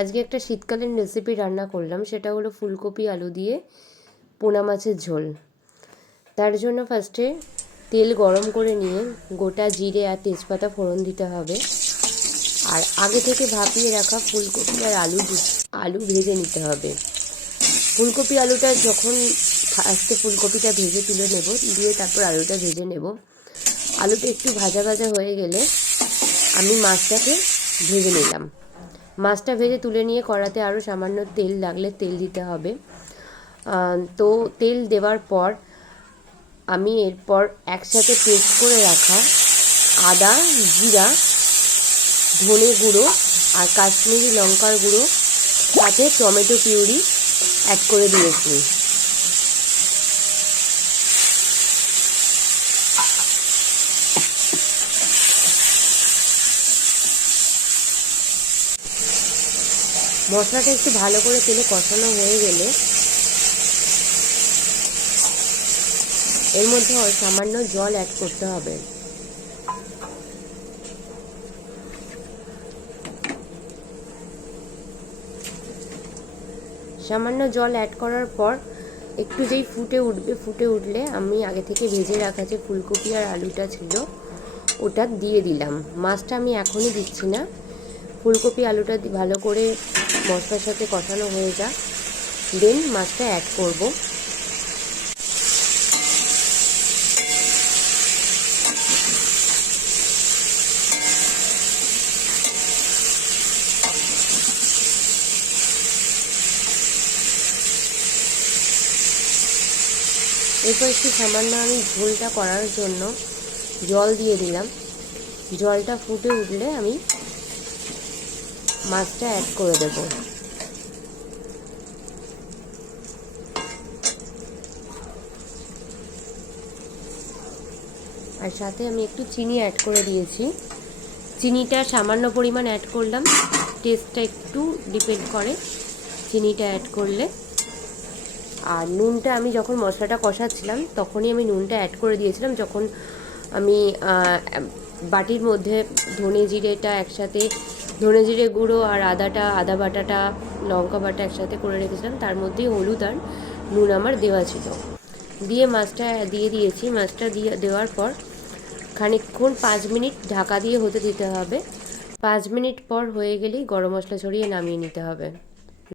আজকে একটা শীতকালীন রেসিপি রান্না করলাম, সেটা হলো ফুলকপি আলু দিয়ে পোনা মাছের ঝোল। তার জন্য ফার্স্টে তেল গরম করে নিয়ে গোটা জিরে আর তেজপাতা ফোড়ন দিতে হবে। আর আগে থেকে ভাপিয়ে রাখা ফুলকপি আর আলু ভেজে নিতে হবে। ফুলকপি আলুটা যখন ফার্স্টে ফুলকপিটা ভেজে তুলে নেব, দিয়ে তারপর আলুটা ভেজে নেব। আলুটা একটু ভাজা ভাজা হয়ে গেলে আমি মাছটাকে ভেজে নিলাম। মাছটা ভেজে তুলে নিয়ে কড়াতে আরও সামান্য তেল লাগলে তেল দিতে হবে। তো তেল দেওয়ার পর আমি এরপর একসাথে পেস্ট করে রাখা আদা, জিরা, ধনে গুঁড়ো আর কাশ্মীরি লঙ্কার গুঁড়ো সাথে টমেটো পিউরি অ্যাড করে দিয়েছি। মশলাটা একটু ভালো করে তেলে কষানো হয়ে গেলে এর মধ্যে সামান্য জল অ্যাড করতে হবে। সামান্য জল অ্যাড করার পর একটু যেই ফুটে উঠলে আমি আগে থেকে ভেজে রাখা যে ফুলকপি আর আলুটা ছিল ওটা দিয়ে দিলাম। মাছটা আমি এখনই দিচ্ছি না, ফুলকপি আলুটা ভালো করে মশলার সাথে কষানো হয়ে যাক, দেন মাছটা অ্যাড করব। এরপর একটু সামান্য আমি ঝোলটা করার জন্য জল দিয়ে দিলাম। জলটা ফুটে উঠলে আমি মাছটা অ্যাড করে দেব। আর সাথে আমি একটু চিনি অ্যাড করে দিয়েছি। চিনিটা সামান্য পরিমাণ অ্যাড করলাম, টেস্টটা একটু ডিপেন্ড করে চিনিটা অ্যাড করলে। আর নুনটা আমি যখন মশলাটা কষাচ্ছিলাম তখনই আমি নুনটা অ্যাড করে দিয়েছিলাম, যখন আমি বাটির মধ্যে ধনে জিরে গুঁড়ো আর আদা বাটাটা, লঙ্কা বাটা একসাথে করে রেখেছিলাম, তার মধ্যেই হলুদ আর নুন আমার দেওয়া ছিল। দিয়ে মাছটা দিয়ে দিয়েছি। মাছটা দেওয়ার পর খানিকক্ষণ 5 মিনিট ঢাকা দিয়ে হতে দিতে হবে। 5 মিনিট পর হয়ে গেলেই গরম মশলা ছড়িয়ে নামিয়ে নিতে হবে।